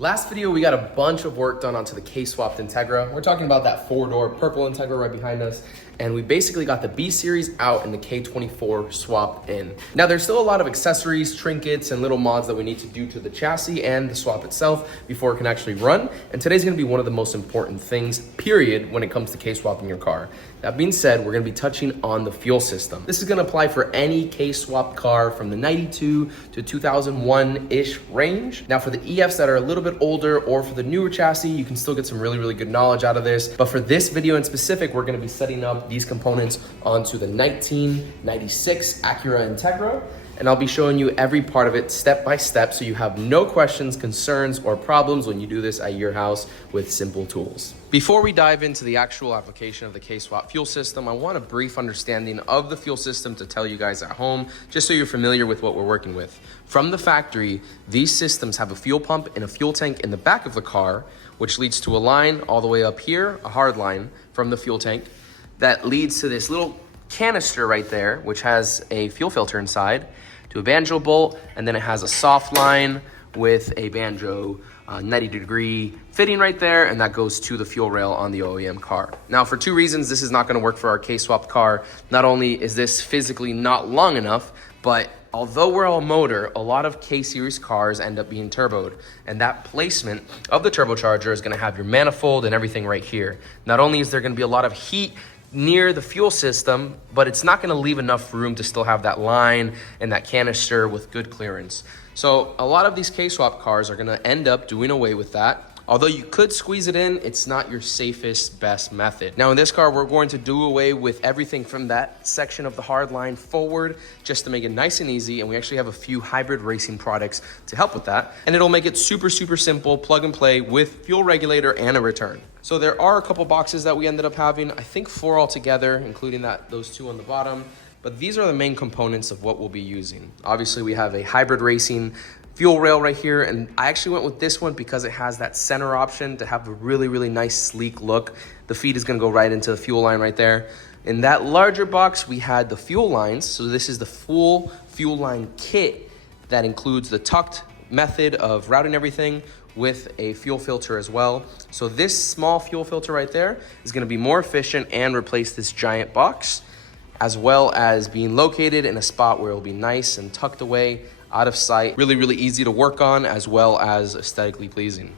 Last video, we got a bunch of work done onto the K-swapped Integra. We're talking about that four-door purple Integra right behind us. And we basically got the B series out and the K24 swapped in. Now, there's still a lot of accessories, trinkets, and little mods that we need to do to the chassis and the swap itself before it can actually run. And today's gonna be one of the most important things, period, when it comes to K-swapping your car. That being said, we're gonna be touching on the fuel system. This is gonna apply for any K-swapped car from the 92 to 2001-ish range. Now, for the EFs that are a little bit older or for the newer chassis, you can still get some really good knowledge out of this. But for this video in specific, we're gonna be setting up these components onto the 1996 Acura Integra, and I'll be showing you every part of it step by step so you have no questions, concerns, or problems when you do this at your house with simple tools. Before we dive into the actual application of the K-Swap fuel system, I want a brief understanding of the fuel system to tell you guys at home, just so you're familiar with what we're working with. From the factory, these systems have a fuel pump and a fuel tank in the back of the car, which leads to a line all the way up here, a hard line from the fuel tank, that leads to this little canister right there, which has a fuel filter inside, to a banjo bolt, and then it has a soft line with a banjo 90-degree fitting right there, and that goes to the fuel rail on the OEM car. Now, for two reasons, this is not gonna work for our K-swapped car. Not only is this physically not long enough, but although we're all motor, a lot of K-series cars end up being turboed, and that placement of the turbocharger is gonna have your manifold and everything right here. Not only is there gonna be a lot of heat near the fuel system, but it's not gonna leave enough room to still have that line and that canister with good clearance. So a lot of these K-swap cars are gonna end up doing away with that. Although you could squeeze it in, it's not your safest, best method. Now in this car, we're going to do away with everything from that section of the hard line forward, just to make it nice and easy. And we actually have a few hybrid racing products to help with that. And it'll make it super simple, plug and play with fuel regulator and a return. So there are a couple boxes that we ended up having, I think 4 altogether, including those 2 on the bottom. But these are the main components of what we'll be using. Obviously, we have a hybrid racing fuel rail right here, and I actually went with this one because it has that center option to have a really nice sleek look. The feed is gonna go right into the fuel line right there. In that larger box, we had the fuel lines. So this is the full fuel line kit that includes the tucked method of routing everything with a fuel filter as well. So this small fuel filter right there is gonna be more efficient and replace this giant box, as well as being located in a spot where it'll be nice and tucked away, out of sight, really easy to work on, as well as aesthetically pleasing.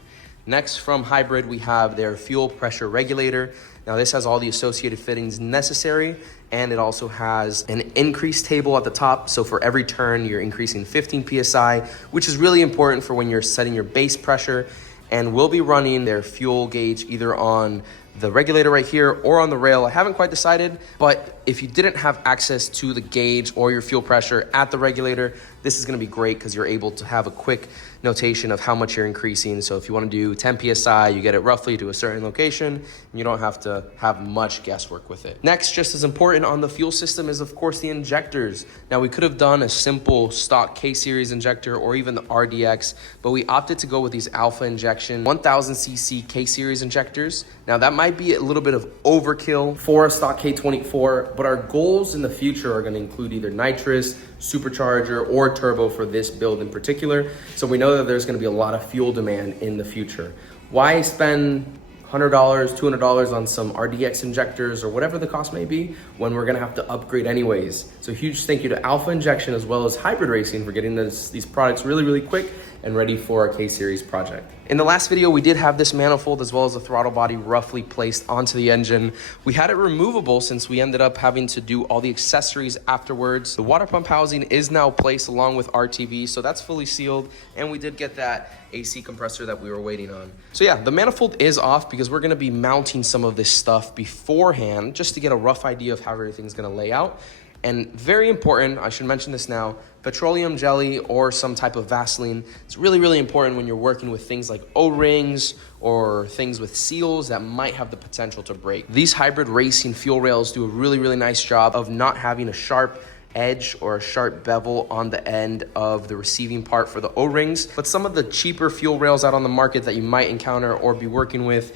Next, from Hybrid, we have their fuel pressure regulator. Now this has all the associated fittings necessary, and it also has an increase table at the top. So for every turn, you're increasing 15 PSI, which is really important for when you're setting your base pressure. And we'll be running their fuel gauge either on the regulator right here or on the rail. I haven't quite decided, but if you didn't have access to the gauge or your fuel pressure at the regulator, this is gonna be great because you're able to have a quick notation of how much you're increasing. So if you wanna do 10 PSI, you get it roughly to a certain location, and you don't have to have much guesswork with it. Next, just as important on the fuel system is of course the injectors. Now we could have done a simple stock K-series injector or even the RDX, but we opted to go with these alpha injection 1000 cc K-series injectors. Now that might be a little bit of overkill for a stock K24, but our goals in the future are gonna include either nitrous, supercharger, or turbo for this build in particular. So we know that there's gonna be a lot of fuel demand in the future. Why spend $100, $200 on some RDX injectors or whatever the cost may be when we're gonna have to upgrade anyways? So huge thank you to Alpha Injection as well as Hybrid Racing for getting these products really quick and ready for our K-Series project. In the last video, we did have this manifold as well as the throttle body roughly placed onto the engine. We had it removable since we ended up having to do all the accessories afterwards. The water pump housing is now placed along with RTV, so that's fully sealed, and we did get that AC compressor that we were waiting on. So yeah, the manifold is off because we're gonna be mounting some of this stuff beforehand just to get a rough idea of how everything's gonna lay out. And very important, I should mention this now, petroleum jelly or some type of Vaseline. It's really important when you're working with things like O-rings or things with seals that might have the potential to break. These hybrid racing fuel rails do a really nice job of not having a sharp edge or a sharp bevel on the end of the receiving part for the O-rings. But some of the cheaper fuel rails out on the market that you might encounter or be working with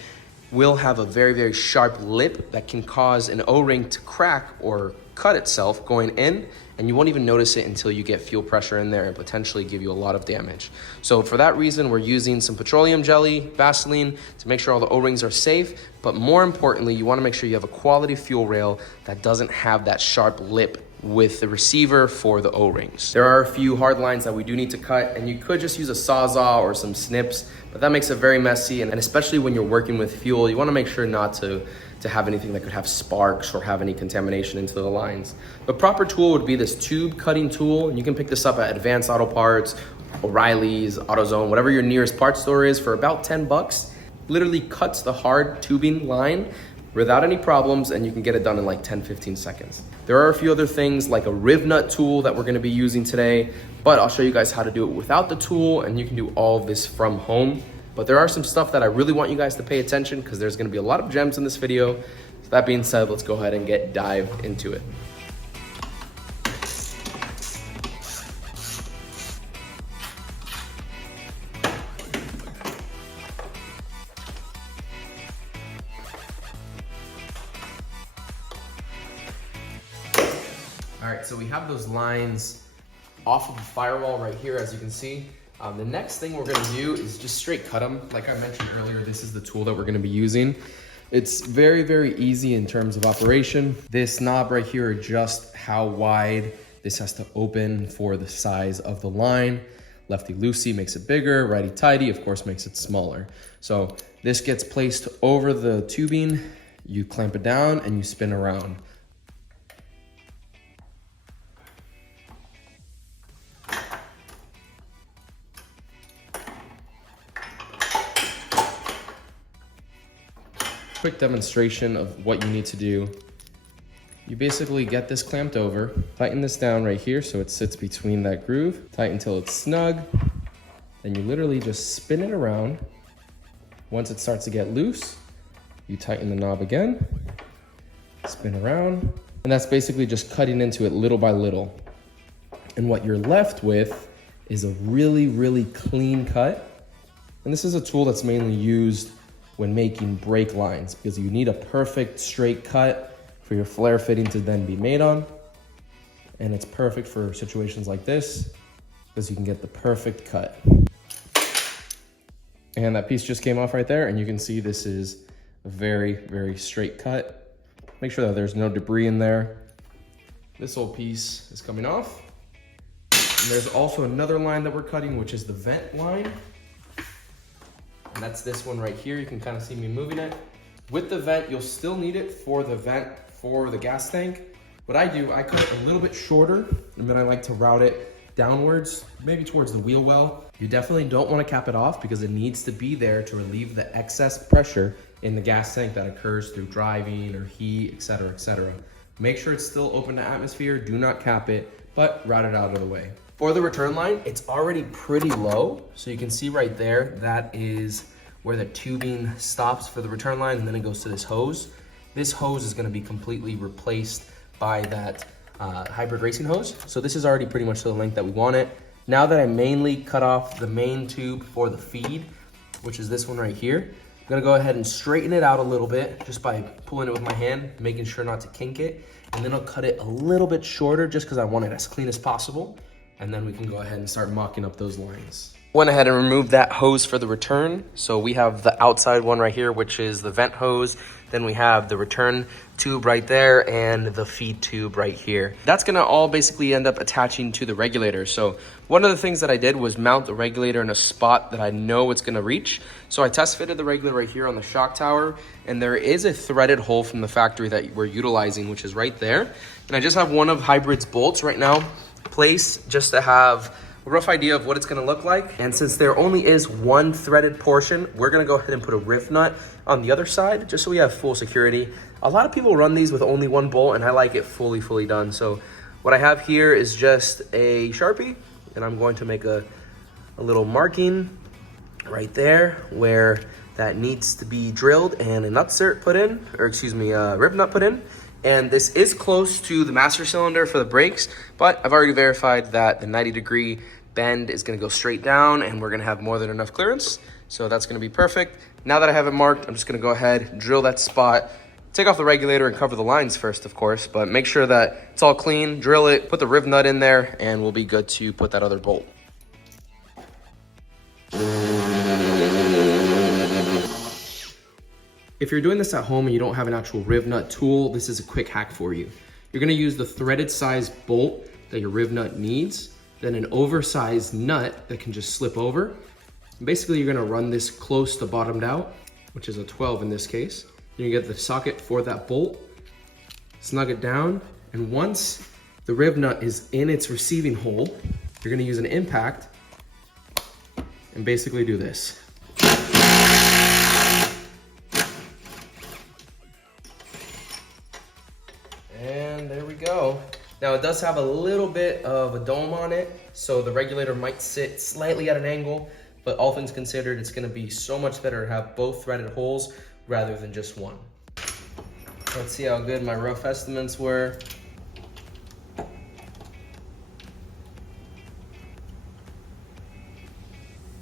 will have a very sharp lip that can cause an O-ring to crack or cut itself going in, and you won't even notice it until you get fuel pressure in there and potentially give you a lot of damage. So for that reason, we're using some petroleum jelly, Vaseline, to make sure all the O-rings are safe. But more importantly, you wanna make sure you have a quality fuel rail that doesn't have that sharp lip with the receiver for the O-rings. There are a few hard lines that we do need to cut, and you could just use a Sawzall or some snips, but that makes it very messy. And especially when you're working with fuel, you wanna make sure not to have anything that could have sparks or have any contamination into the lines. The proper tool would be this tube cutting tool, and you can pick this up at Advanced Auto Parts, O'Reilly's, AutoZone, whatever your nearest parts store is, for about 10 bucks. Literally cuts the hard tubing line without any problems, and you can get it done in like 10-15 seconds. There are a few other things like a riv nut tool that we're gonna be using today, but I'll show you guys how to do it without the tool, and you can do all of this from home. But there are some stuff that I really want you guys to pay attention, because there's gonna be a lot of gems in this video. So that being said, let's go ahead and dive into it. All right, so we have those lines off of the firewall right here, as you can see. The next thing we're gonna do is just straight cut them. Like I mentioned earlier, this is the tool that we're gonna be using. It's very, very easy in terms of operation. This knob right here adjusts how wide this has to open for the size of the line. Lefty-loosey makes it bigger, righty-tighty, of course, makes it smaller. So this gets placed over the tubing, you clamp it down, and you spin around. Quick demonstration of what you need to do. You basically get this clamped over, tighten this down right here so it sits between that groove, tighten until it's snug, then you literally just spin it around. Once it starts to get loose, you tighten the knob again, spin around, and that's basically just cutting into it little by little. And what you're left with is a really, really clean cut. And this is a tool that's mainly used when making brake lines, because you need a perfect straight cut for your flare fitting to then be made on. And it's perfect for situations like this, because you can get the perfect cut. And that piece just came off right there, and you can see this is a very, very straight cut. Make sure that there's no debris in there. This whole piece is coming off. And there's also another line that we're cutting, which is the vent line. And that's this one right here. You can kind of see me moving it. With the vent, you'll still need it for the vent for the gas tank. What I do, I cut it a little bit shorter, and then I like to route it downwards, maybe towards the wheel well. You definitely don't want to cap it off, because it needs to be there to relieve the excess pressure in the gas tank that occurs through driving or heat, etc., etc. Make sure it's still open to atmosphere. Do not cap it, but route it out of the way. For the return line, it's already pretty low. So you can see right there, that is where the tubing stops for the return line, and then it goes to this hose. This hose is gonna be completely replaced by that hybrid racing hose. So this is already pretty much to the length that we want it. Now that I mainly cut off the main tube for the feed, which is this one right here, I'm gonna go ahead and straighten it out a little bit just by pulling it with my hand, making sure not to kink it. And then I'll cut it a little bit shorter just because I want it as clean as possible. And then we can go ahead and start mocking up those lines. Went ahead and removed that hose for the return. So we have the outside one right here, which is the vent hose. Then we have the return tube right there and the feed tube right here. That's gonna all basically end up attaching to the regulator. So one of the things that I did was mount the regulator in a spot that I know it's gonna reach. So I test fitted the regulator right here on the shock tower, and there is a threaded hole from the factory that we're utilizing, which is right there. And I just have one of Hybrid's bolts right now placed just to have a rough idea of what it's gonna look like. And since there only is one threaded portion, we're gonna go ahead and put a riv nut on the other side, just so we have full security. A lot of people run these with only one bolt, and I like it fully done. So what I have here is just a Sharpie, and I'm going to make a little marking right there where that needs to be drilled and a nut put in, or excuse me, a riv nut put in. And this is close to the master cylinder for the brakes, but I've already verified that the 90-degree bend is gonna go straight down, and we're gonna have more than enough clearance. So that's gonna be perfect. Now that I have it marked, I'm just gonna go ahead, drill that spot, Take off the regulator and cover the lines first, of course, but make sure that it's all clean, drill it, put the riv nut in there, and we'll be good to put that other bolt. If you're doing this at home and you don't have an actual riv nut tool, this is a quick hack for you. You're gonna use the threaded size bolt that your riv nut needs, then an oversized nut that can just slip over. And basically, you're gonna run this close to bottomed out, which is a 12 in this case. You get the socket for that bolt, snug it down, and once the riv nut is in its receiving hole, you're gonna use an impact and basically do this. And there we go. Now it does have a little bit of a dome on it, so the regulator might sit slightly at an angle, but all things considered, it's gonna be so much better to have both threaded holes rather than just one. Let's see how good my rough estimates were.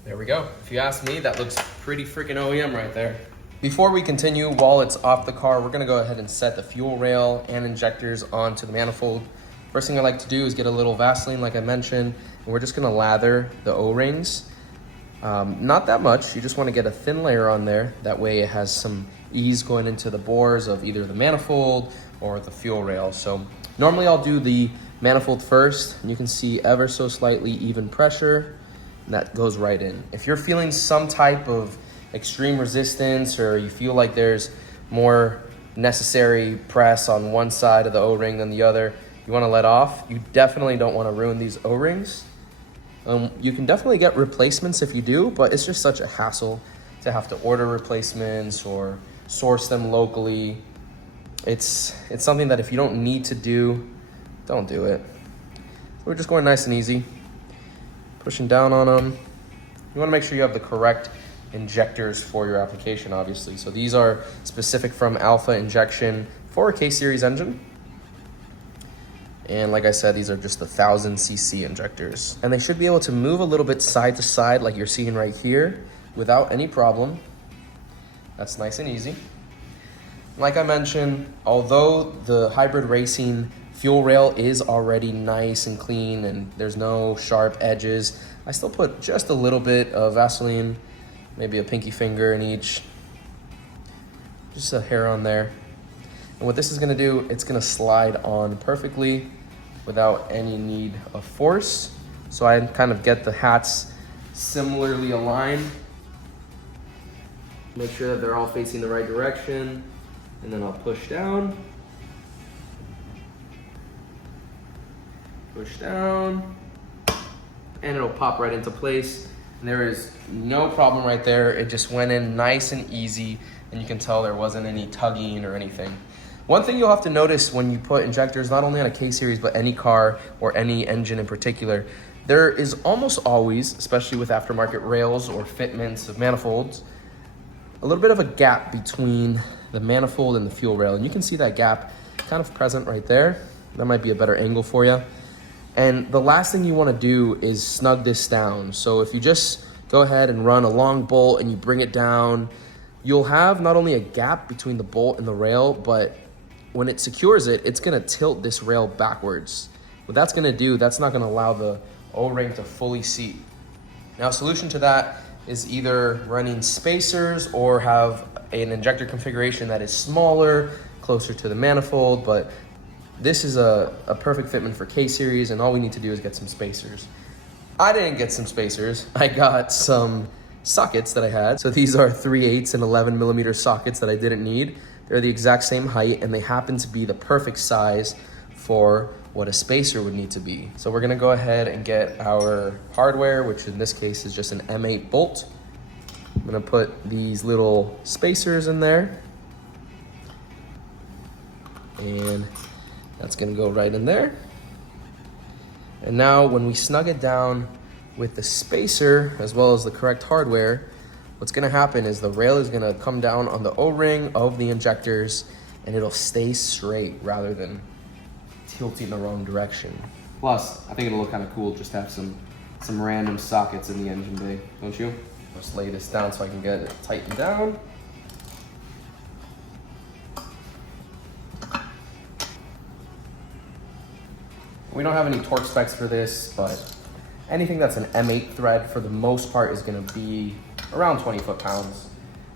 There we go. If you ask me, that looks pretty freaking OEM right there. Before we continue, while it's off the car, we're gonna go ahead and set the fuel rail and injectors onto the manifold. First thing I like to do is get a little Vaseline, like I mentioned, and we're just gonna lather the O-rings. Not that much, you just wanna get a thin layer on there. That way it has some ease going into the bores of either the manifold or the fuel rail. So normally I'll do the manifold first, and you can see ever so slightly even pressure, and that goes right in. If you're feeling some type of extreme resistance, or you feel like there's more necessary press on one side of the O-ring than the other, you wanna let off. You definitely don't wanna ruin these O-rings. You can definitely get replacements if you do, but it's just such a hassle to have to order replacements or source them locally. It's something that if you don't need to do, don't do it. So we're just going nice and easy, pushing down on them. You wanna make sure you have the correct injectors for your application, obviously. So these are specific from Alpha Injection for a K-Series engine. And like I said, these are just the 1000cc injectors. And they should be able to move a little bit side to side like you're seeing right here without any problem. That's nice and easy. Like I mentioned, although the hybrid racing fuel rail is already nice and clean and there's no sharp edges, I still put just a little bit of Vaseline, maybe a pinky finger in each, just a hair on there. And what this is gonna do, it's gonna slide on perfectly without any need of force. So I kind of get the hats similarly aligned. Make sure that they're all facing the right direction, and then I'll push down. Push down, and it'll pop right into place. And there is no problem right there. It just went in nice and easy, and you can tell there wasn't any tugging or anything. One thing you'll have to notice when you put injectors, not only on a K-Series, but any car or any engine in particular, there is almost always, especially with aftermarket rails or fitments of manifolds, a little bit of a gap between the manifold and the fuel rail. And you can see that gap kind of present right there. That might be a better angle for you. And the last thing you wanna do is snug this down. So if you just go ahead and run a long bolt and you bring it down, you'll have not only a gap between the bolt and the rail, but when it secures it, it's gonna tilt this rail backwards. What that's gonna do, that's not gonna allow the O-ring to fully seat. Now, a solution to that is either running spacers or have an injector configuration that is smaller, closer to the manifold, but this is a perfect fitment for K-Series, and all we need to do is get some spacers. I didn't get some spacers. I got some sockets that I had. So these are 3/8 and 11mm sockets that I didn't need. They're the exact same height, and they happen to be the perfect size for what a spacer would need to be. So we're gonna go ahead and get our hardware, which in this case is just an M8 bolt. I'm gonna put these little spacers in there, and that's gonna go right in there. And now when we snug it down with the spacer, as well as the correct hardware, what's gonna happen is the rail is gonna come down on the O-ring of the injectors, and it'll stay straight rather than tilting the wrong direction. Plus, I think it'll look kind of cool just to have some random sockets in the engine bay, don't you? Just lay this down so I can get it tightened down. We don't have any torque specs for this, but anything that's an M8 thread for the most part is gonna be around 20 foot-pounds.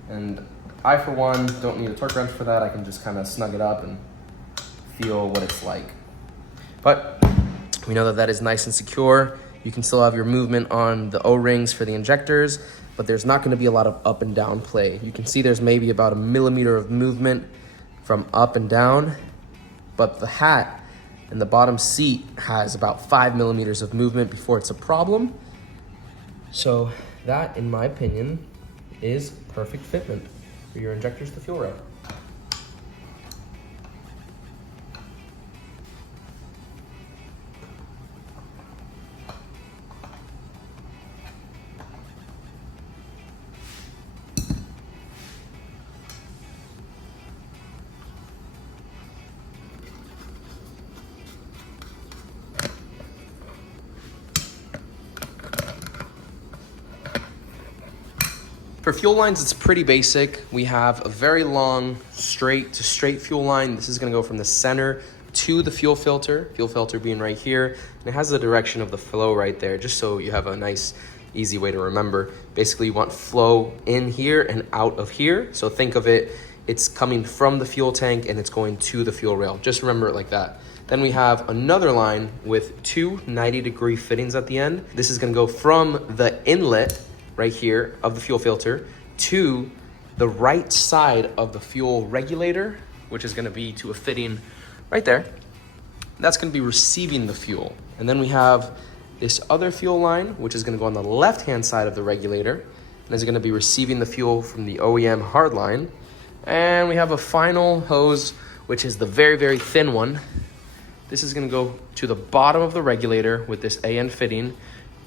And I, for one, don't need a torque wrench for that. I can just kind of snug it up and feel what it's like. But we know that that is nice and secure. You can still have your movement on the O-rings for the injectors, but there's not gonna be a lot of up and down play. You can see there's maybe about 1 millimeter of movement from up and down, but the hat and the bottom seat has about 5 millimeters of movement before it's a problem. So that, in my opinion, is perfect fitment for your injectors to fuel rail. For fuel lines, it's pretty basic. We have a very long straight to straight fuel line. This is gonna go from the center to the fuel filter being right here. And it has the direction of the flow right there, just so you have a nice, easy way to remember. Basically, you want flow in here and out of here. So think of it, it's coming from the fuel tank and it's going to the fuel rail. Just remember it like that. Then we have another line with two 90-degree fittings at the end. This is gonna go from the inlet right here of the fuel filter to the right side of the fuel regulator, which is gonna be to a fitting right there. That's gonna be receiving the fuel. And then we have this other fuel line, which is gonna go on the left-hand side of the regulator, and is gonna be receiving the fuel from the OEM hard line. And we have a final hose, which is the very, very thin one. This is gonna go to the bottom of the regulator with this AN fitting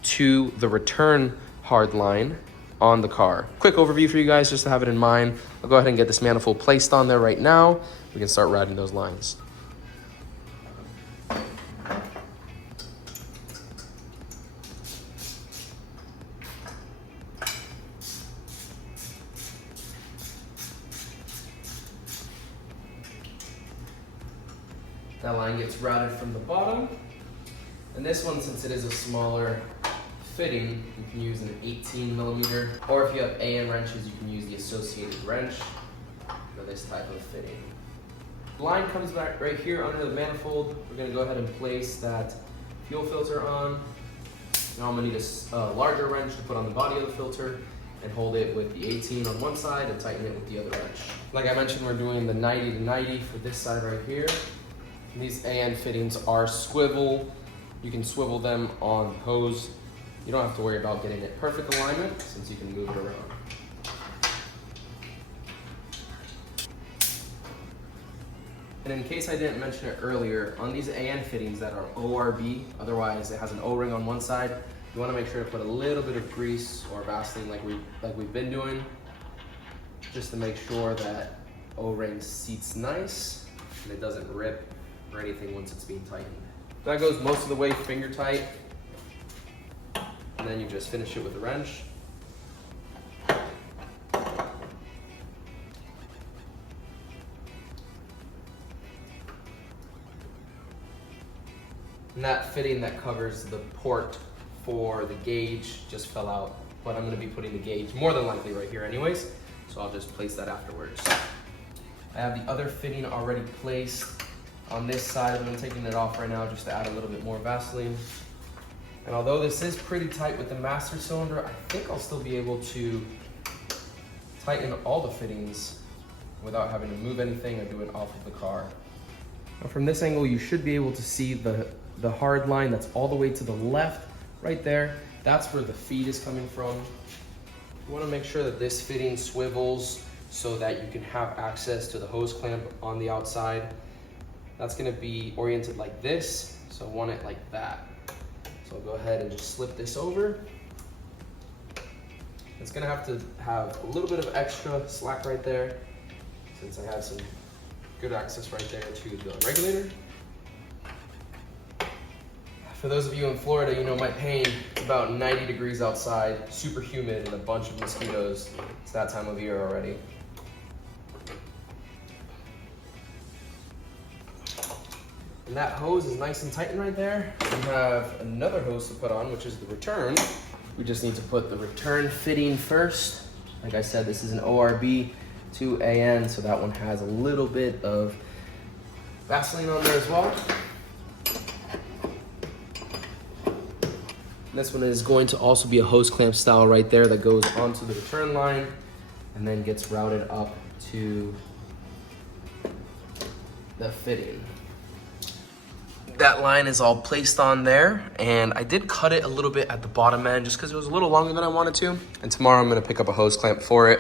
to the return hard line on the car. Quick overview for you guys, just to have it in mind. I'll go ahead and get this manifold placed on there right now. We can start routing those lines. That line gets routed from the bottom. And this one, since it is a smaller fitting, you can use an 18 millimeter, or if you have AN wrenches, you can use the associated wrench for this type of fitting. The line comes back right here under the manifold. We're gonna go ahead and place that fuel filter on. Now I'm gonna need a larger wrench to put on the body of the filter and hold it with the 18 on one side and tighten it with the other wrench. Like I mentioned, we're doing the 90 to 90 for this side right here. And these AN fittings are swivel. You can swivel them on the hose. You don't have to worry about getting it perfect alignment since you can move it around. And in case I didn't mention it earlier, on these AN fittings that are ORB, otherwise it has an O-ring on one side, you want to make sure to put a little bit of grease or Vaseline like we've been doing, just to make sure that O-ring seats nice and it doesn't rip or anything once it's being tightened. That goes most of the way finger tight. And then you just finish it with a wrench. And that fitting that covers the port for the gauge just fell out, but I'm gonna be putting the gauge more than likely right here anyways, so I'll just place that afterwards. I have the other fitting already placed on this side, and I'm taking it off right now just to add a little bit more Vaseline. And although this is pretty tight with the master cylinder, I think I'll still be able to tighten all the fittings without having to move anything or do it off of the car. Now from this angle, you should be able to see the hard line that's all the way to the left, right there. That's where the feed is coming from. You wanna make sure that this fitting swivels so that you can have access to the hose clamp on the outside. That's gonna be oriented like this, so I want it like that. So I'll go ahead and just slip this over. It's gonna have to have a little bit of extra slack right there, since I have some good access right there to the regulator. For those of you in Florida, you know my pain. It's about 90 degrees outside, super humid, and a bunch of mosquitoes. It's that time of year already. And that hose is nice and tight right there. We have another hose to put on, which is the return. We just need to put the return fitting first. Like I said, this is an ORB to AN, so that one has a little bit of Vaseline on there as well. This one is going to also be a hose clamp style right there that goes onto the return line and then gets routed up to the fitting. That line is all placed on there, and I did cut it a little bit at the bottom end just because it was a little longer than I wanted to. And tomorrow I'm going to pick up a hose clamp for it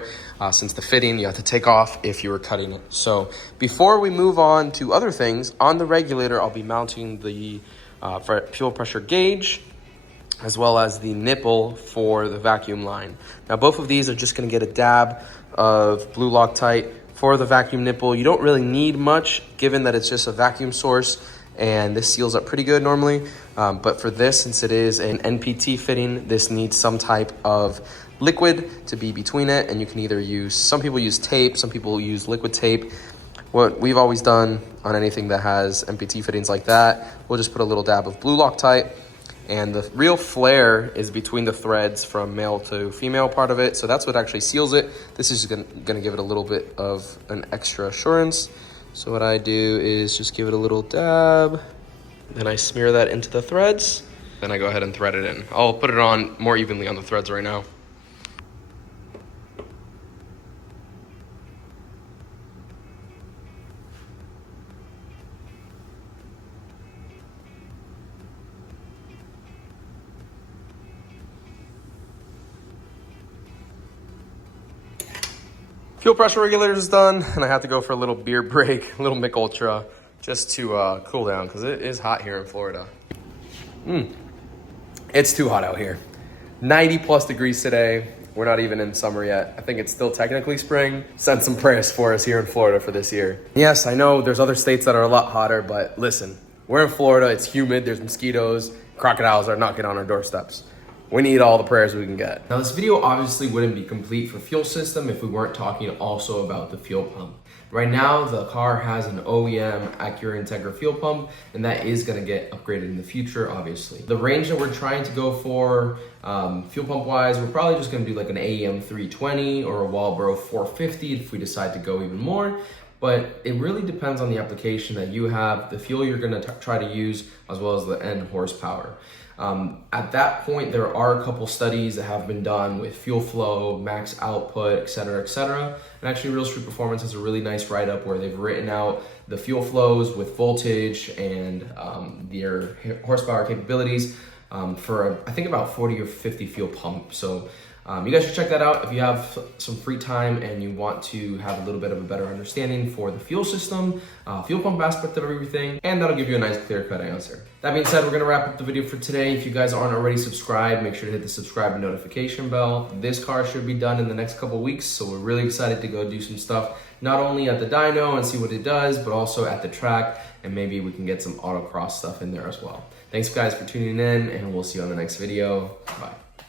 since the fitting you have to take off if you were cutting it. So before we move on to other things, on the regulator I'll be mounting the fuel pressure gauge as well as the nipple for the vacuum line. Now both of these are just going to get a dab of blue Loctite. For the vacuum nipple, you don't really need much given that it's just a vacuum source and this seals up pretty good normally. But for this, since it is an NPT fitting, this needs some type of liquid to be between it, and you can either use, some people use tape, some people use liquid tape. What we've always done on anything that has NPT fittings like that, we'll just put a little dab of blue Loctite. And the real flare is between the threads from male to female part of it. So that's what actually seals it. This is gonna give it a little bit of an extra assurance. So what I do is just give it a little dab. Then I smear that into the threads. Then I go ahead and thread it in. I'll put it on more evenly on the threads right now. Fuel pressure regulator is done, and I have to go for a little beer break, a little Mick Ultra, just to cool down, because it is hot here in Florida. It's too hot out here. 90 plus degrees today. We're not even in summer yet. I think it's still technically spring. Send some prayers for us here in Florida for this year. Yes, I know there's other states that are a lot hotter, but listen, we're in Florida, it's humid, there's mosquitoes, crocodiles are knocking on our doorsteps. We need all the prayers we can get. Now this video obviously wouldn't be complete for fuel system if we weren't talking also about the fuel pump. Right now the car has an OEM Acura Integra fuel pump, and that is gonna get upgraded in the future obviously. The range that we're trying to go for fuel pump wise, we're probably just gonna do like an AEM 320 or a Walbro 450 if we decide to go even more. But it really depends on the application that you have, the fuel you're gonna try to use, as well as the end horsepower. At that point, there are a couple studies that have been done with fuel flow, max output, et cetera, et cetera. And actually Real Street Performance has a really nice write-up where they've written out the fuel flows with voltage and their horsepower capabilities for I think about 40 or 50 fuel pumps. So you guys should check that out if you have some free time and you want to have a little bit of a better understanding for the fuel system, fuel pump aspect of everything, and that'll give you a nice clear-cut answer. That being said, we're gonna wrap up the video for today. If you guys aren't already subscribed, make sure to hit the subscribe and notification bell. This car should be done in the next couple weeks, so we're really excited to go do some stuff, not only at the dyno and see what it does, but also at the track, and maybe we can get some autocross stuff in there as well. Thanks guys for tuning in, and we'll see you on the next video. Bye.